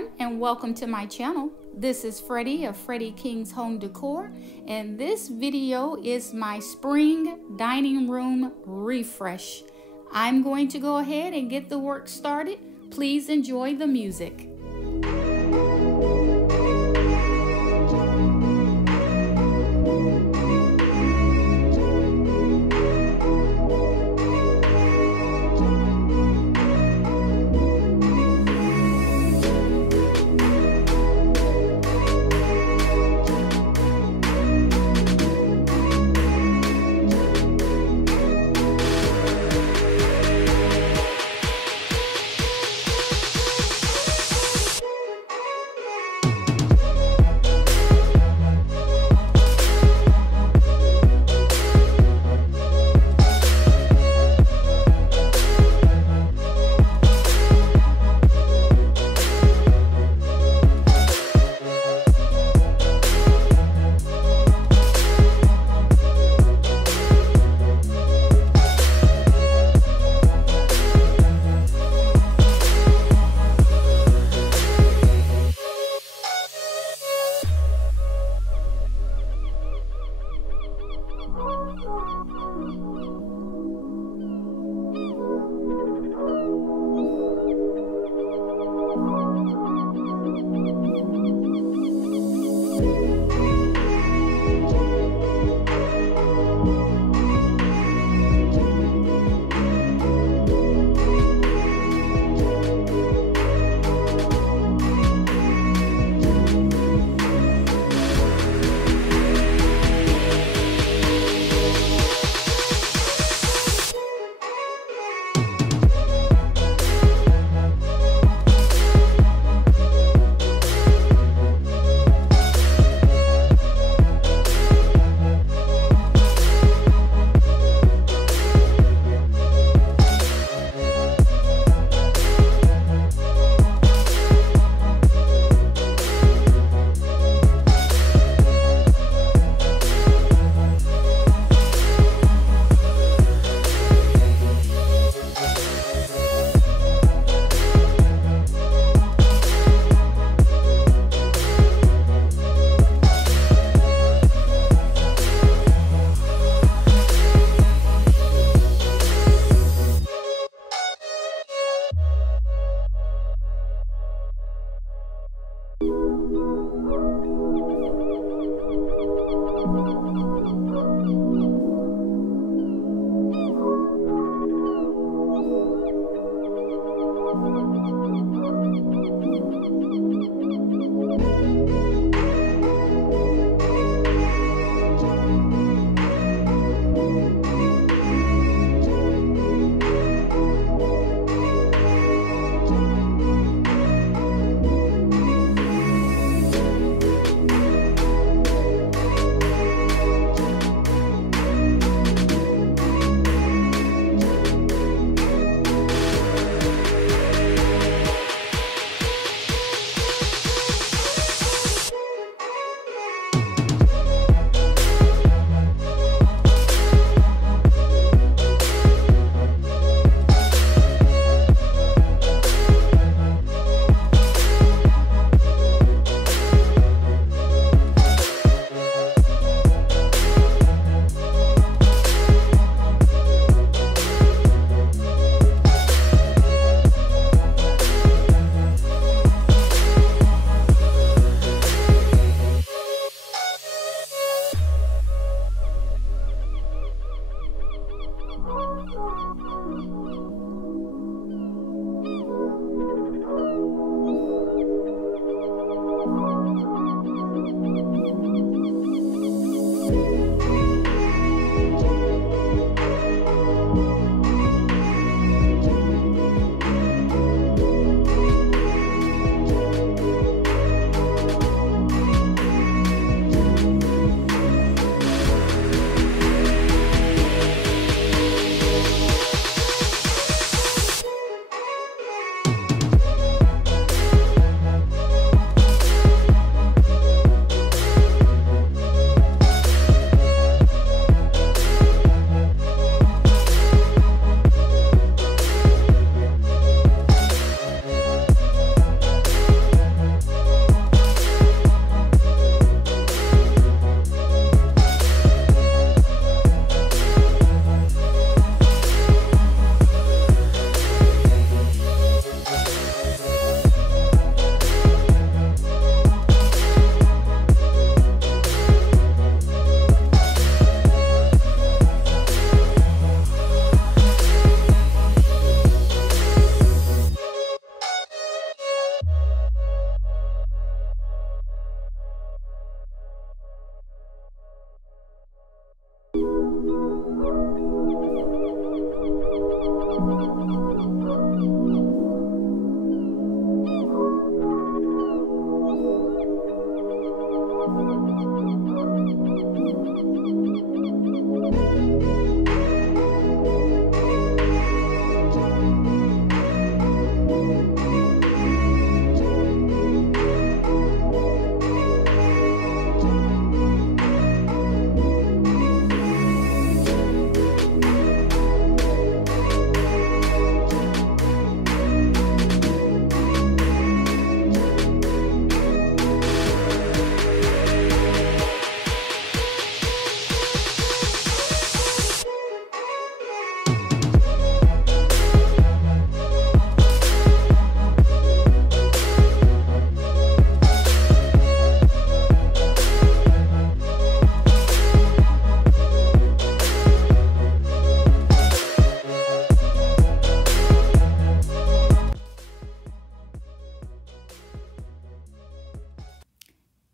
everyone, and welcome to my channel. This is Freddie of Freddie King's Home Decor, and this video is my spring dining room refresh. I'm going to go ahead and get the work started. Please enjoy the music.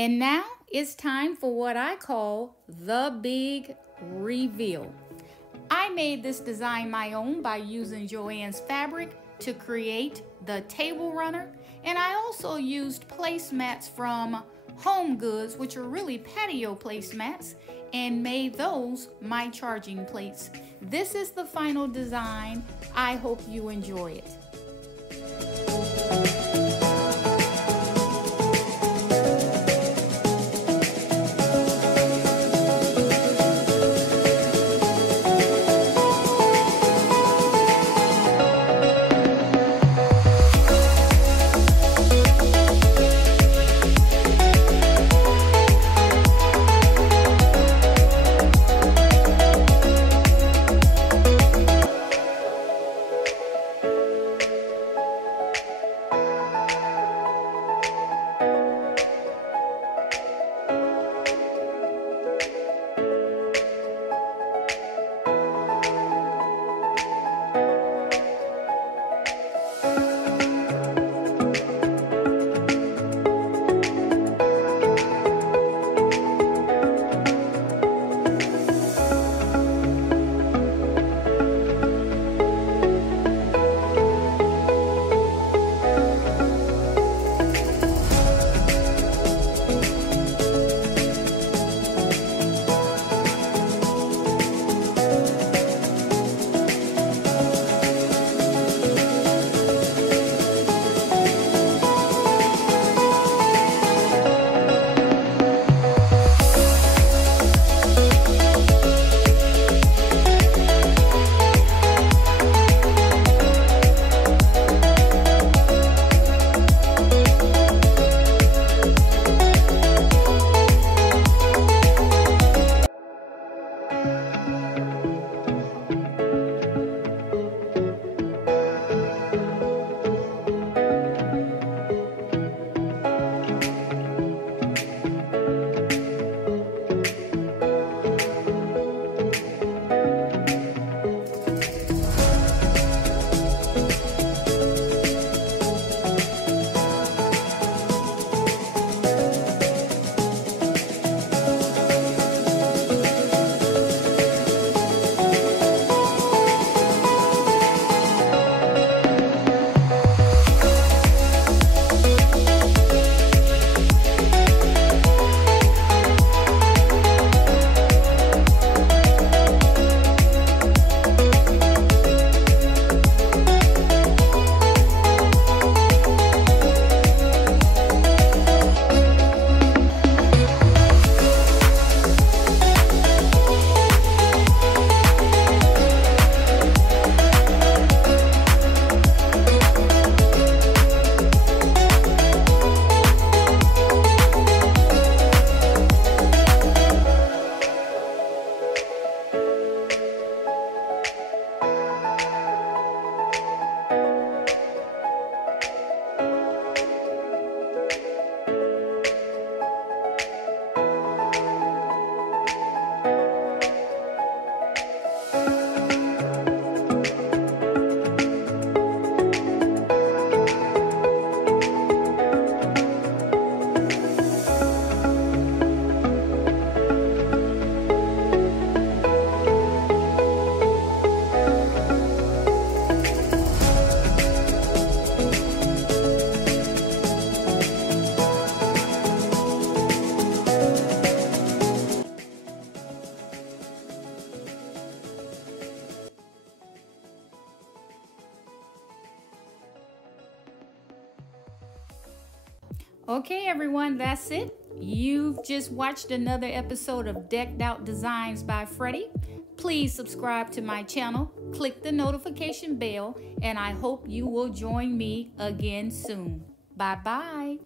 And now it's time for what I call the big reveal. I made this design my own by using Joann's fabric to create the table runner, and I also used placemats from Home Goods, which are really patio placemats, and made those my charging plates. This is the final design. I hope you enjoy it. Okay, everyone, that's it. You've just watched another episode of Decked Out Designs by Freddie. Please subscribe to my channel, click the notification bell, and I hope you will join me again soon. Bye-bye.